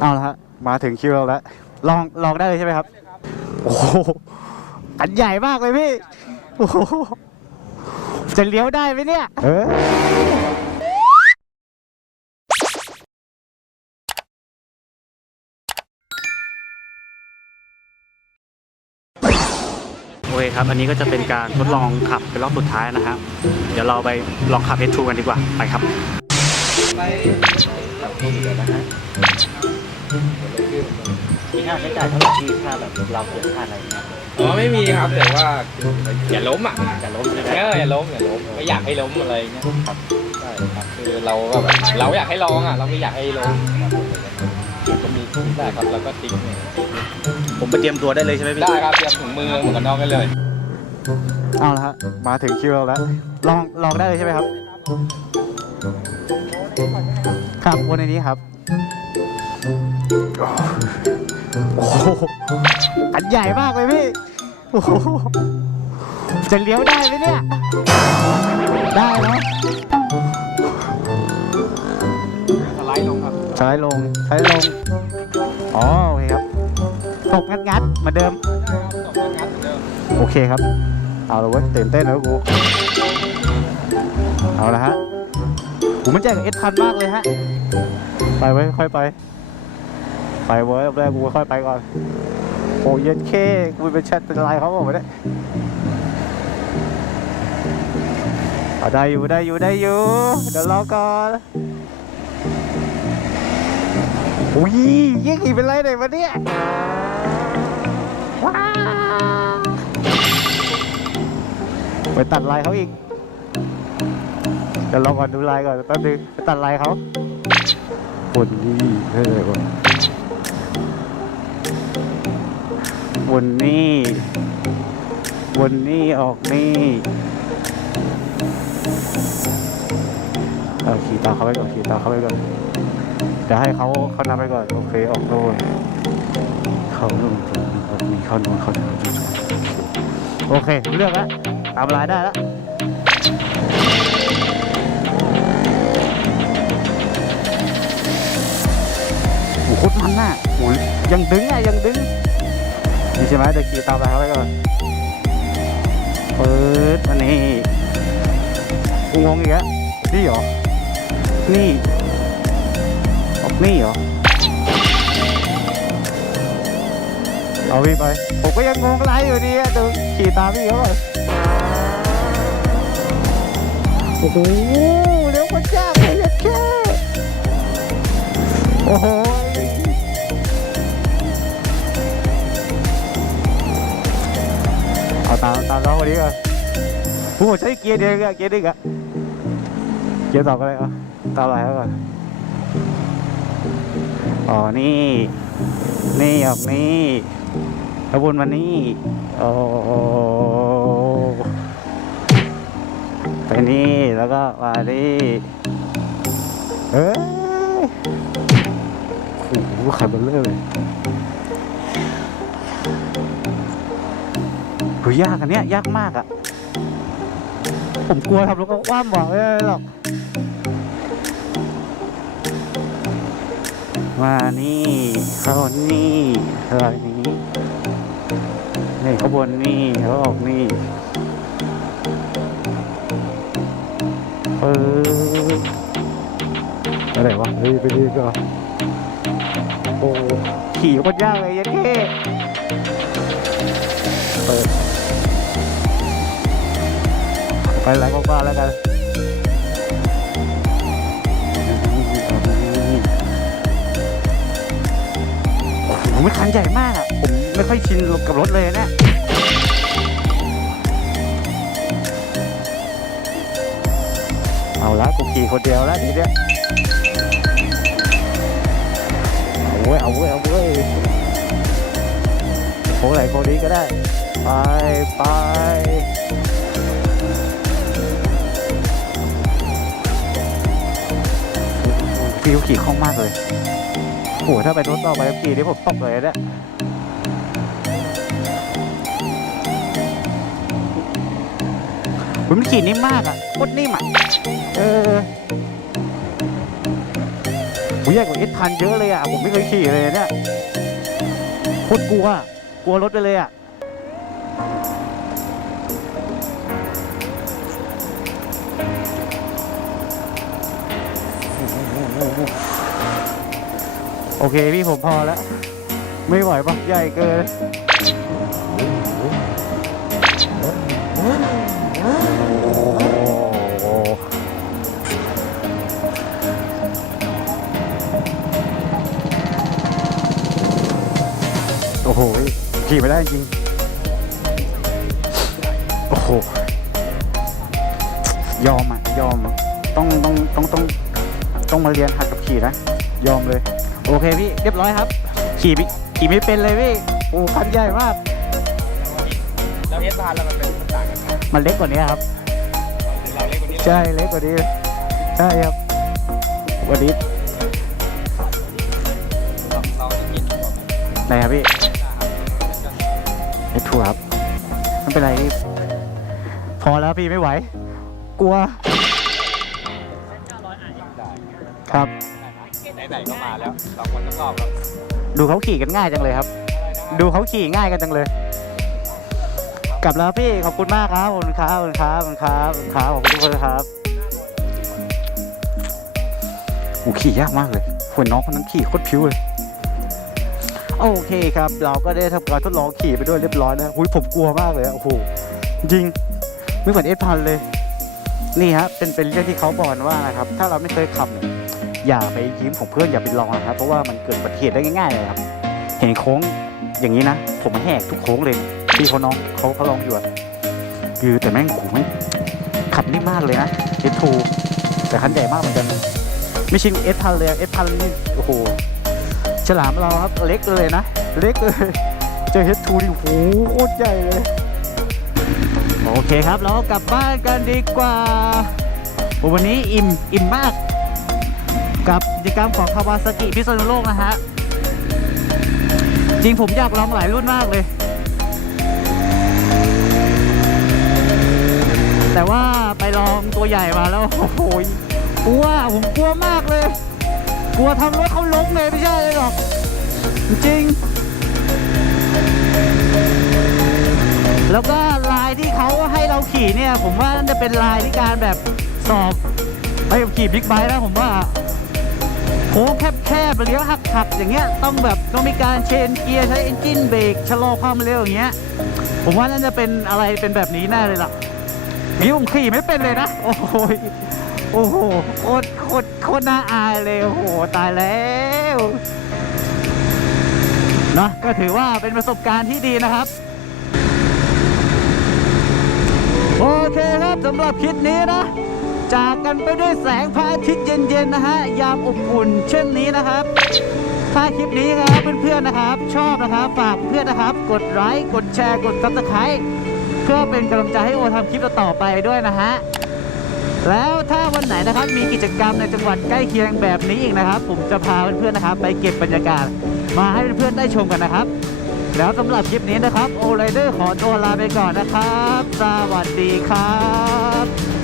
เอาละฮะมาถึงคิวเราแล้วลองลองได้เลยใช่ไหมครับ โอ้โหอันใหญ่มากเลยพี่โอ้โหจะเลี้ยวได้ไหมเนี่ยเออโอเคครับ อันนี้ก็จะเป็นการทดลองขับเป็นรอบสุดท้ายนะครับ เดี๋ยวเราไปลองขับ S2 กันดีกว่า ไปครับ มีค่าใช้จ่ายเท่าไหร่ที่ถ้าแบบเราเกิดพลาดอะไรเงี้ยอ๋อไม่มีครับแต่ว่าอย่าล้มอะจะล้มใช่ไหมเอออย่าล้มอย่าล้มไม่อยากให้ล้มอะไรเงี้ยครับใช่ครับคือเราก็แบบเราอยากให้ลองอะ เราไม่อยากให้ล้มก็มีได้ครับแล้วก็ติ๊กเนี่ยผมไปเตรียมตัวได้เลยใช่ไหมพี่ได้ครับเตรียมถุงมือหมวกกันน็อกได้เลยเอาละฮะมาถึงคิวเราแล้วลองลองได้เลยใช่ไหมครับ ครับวนในนี้ครับ โอ้โหอันใหญ่มากเลยพี่โอ้โหจะเลี้ยวได้ไหมเนี่ย ได้เนอะสไลด์ลงครับใช้ลงใช้ลง อ๋อโอเคครับ ตกงัดงัดๆเหมือนเดิม ตกงัดเหมือนเดิม โอเคครับ เอาละเว้ยตื่นเต้นแล้วกู เอาละฮะผมมั่นใจกับเอสพันมากเลยฮะ ไปไว้ยค่อยไป ไปเว้ยแรกกูค่อยไปก่อน โอ้เย็นเคกูเป็นแชทเป็นไลน์เขาบอกมาได้เอาได้อยู่ได้อยู่ได้อยู่ เดี๋ยวรอก่อนอุ้ยยิ่งอีเป็นไรไหนวะเนี่ยว้าไปตัดลายเขาอีกเดี๋ยวรอก่อนดูลายก่อนแป๊บนึงไปตัดลายเขาบนนี่เฮ้ยบน บนนี่บนนี่ออกนี่เอาขี่ตาเขาไปก่อนขี่ตาเขาไปก่อนเดี๋ยวให้เขาเขานำไปก่อนโอเคออกโน่นเข้าโน่นนี่เข้าโน่นเข้าโน่นโอเคเลือกแล้วตามลายได้แล้วโอ้โหโคตรมันน่ะโอ้ยยังดึงอะยังดึง นี่ใช่ไหมเดี๋ยวขี่ตามไปเขาไปก่อนเปิดอันนี้งงอีกแล้วนี่เหรอ นี่ออกนี่เหรอ เอาพี่ไป ผมก็ยังงงไรอยู่ดีอะดูขี่ตามพี่เขาโอ้โหเร็วกว่าจ้าเลยอะแค่โอ้โห ตามตามน้องคนนี้ก่อนผู้ใช้เกียร์เดียวกันเกียร์หนึ่งอะเกียร์สองก็เลยเอาตามไหลเขาก่อนอ๋อนี่ นี่ออกนี่ขบวนมานี่โอ้ไปนี่แล้วก็มานี่เอ้ยโอ้โหขับเบลเลอร์เลย โหยากอันเนี้ยยากมากอะผมกลัวทำแล้วก็ว่ำหวังไม่ได้หรอกมานี่เข้านี่เข้านี้นี่ขบวนนี่เขาออกนี่เอออะไรวะเฮ้ยไปดีก็โอ้ขี่โคตรยากเลยยันเท่เปิด ไปหลายกว่าๆแล้วกันผมไม่คันใหญ่มากอะ ผมไม่ค่อยชินกับรถเลยนะเอาละกูขี่คนเดียวแล้วทีเนี้ยเอาเว้ยเอาเว้ยเอาเว้ยโค้งไหนโค้งนี้ก็ได้ ไปไป ฟิวขี่คล่องมากเลยโหถ้าไปรถต่อไปขี่นี่ผมตกเลยเนะผมนขี่นิ่มมากอะโคตรนิ่มอะ เออโผมใหญ่กว่าเอสพันเยอะเลยอะ ผมไม่เคยขี่เลยเนี่ยโคตรกลัว กลัวรถไปเลยอะ โอเคพี่ผมพอแล้ว ไม่ไหวปะใหญ่เกินโอ้โหขี่ไม่ได้จริง โอ้โห ยอมอะ ยอม ต้องต้องต้องต้องต้องมาเรียนหัดกับขี่นะ ยอมเลย โอเคพี่เรียบร้อยครับ ขี่ไม่ขี่ไม่เป็นเลยพี่โอ้คันใหญ่มากแล้วเอสพานเรามันเป็นต่างกันไหมมันเล็กกว่านี้ครับ เราเล็กกว่านี้ใช่เล็กกว่านี้ใช่ครับวันนี้เราเราจะกินแบบไหนครับพี่ไอ้ถั่วครับไม่เป็นไรพี่พอแล้วพี่ไม่ไหว กลัว มาแล้วลองคนรอบครับดูเขาขี่กันง่ายจังเลยครับ ดูเขาขี่ง่ายกันจังเลย กลับแล้วพี่ขอบคุณมากครับขอบคุณครับขอบคุณครับขอบคุณครับขอบคุณครับขอบคุณทุกคนครับโอ้ขี่ยากมากเลยคนน้องคนนั้นขี่โคตรผิวเลยโอเคครับ เราก็ได้ทำการทดลองขี่ไปด้วยเรียบร้อยแล้วหุยผมกลัวมากเลยโอ้โหจริงไม่เหมือนเอสพันเลย นี่ฮะเป็นเป็นเรื่องที่เขาบอกกันว่านะครับ ถ้าเราไม่เคยขับเนี่ย อย่าไปยืมของเพื่อนอย่าไปลองนะครับ เพราะว่ามันเกิดอุบัติเหตุได้ง่ายๆเลยครับ เห็นโค้งอย่างนี้นะ ผมมาแหกทุกโค้งเลยที่เขาน้องเขาเขาลองอยู่อะคือแต่แม่งโอ้โหแม่ขับนิ่มมากเลยนะเอสทูแต่คันใหญ่มากเหมือนกันไม่ชินเอสพันเลยเอสพันนี่โอ้โหฉลามเราครับเล็กเลยนะ เล็กเลยเจอเฮดทูนี่โหโคตรใหญ่เลย โอเคครับเรากลับบ้านกันดีกว่าวันนี้อิ่มอิ่มมาก กับกิจกรรมของคาวาซากิพิษณุโลกนะฮะ จริงผมอยากลองหลายรุ่นมากเลย แต่ว่าไปลองตัวใหญ่มาแล้ว โอ้โหกลัวผมกลัวมากเลย กลัวทำรถเขาล้มเลยไม่ใช่เลยหรอก จริง แล้วก็ลายที่เขาให้เราขี่เนี่ย ผมว่าน่าจะเป็นลายที่การแบบสอบไปขี่บิ๊กไบค์นะผมว่า โค้งแคบๆเลี้ยวหักๆอย่างเงี้ยต้องแบบต้องมีการเชนเกียร์ใช้เอนจินเบรกชะลอความเร็วอย่างเงี้ยผมว่าน่าจะเป็นอะไรเป็นแบบนี้แน่เลยล่ะนี่ผมขี่ไม่เป็นเลยนะ โอ้โหโอ้โหโคตรโคตรโคตรน่าอายเลย โอ้โห ตายแล้วเนาะก็ถือว่าเป็นประสบการณ์ที่ดีนะครับ โอเคครับสำหรับคลิปนี้นะ จากกันไปด้วยแสงพระอาทิตย์เย็นๆนะฮะยามอบอุ่นเช่นนี้นะครับ ถ้าคลิปนี้ครับเพื่อนๆนะครับ ชอบนะครับฝากเพื่อนนะครับ กดไลค์กดแชร์กดซับสไครต์เพื่อเป็นกำลังใจให้โอทำคลิปต่อไปด้วยนะฮะแล้วถ้าวันไหนนะครับมีกิจกรรมในจังหวัดใกล้เคียงแบบนี้อีกนะครับ ผมจะพาเพื่อนๆนะครับ ไปเก็บบรรยากาศ มาให้เพื่อนๆได้ชมกันนะครับ แล้วสำหรับคลิปนี้นะครับโอไรเดอร์ขอตัวลาไปก่อนนะครับ สวัสดีครับ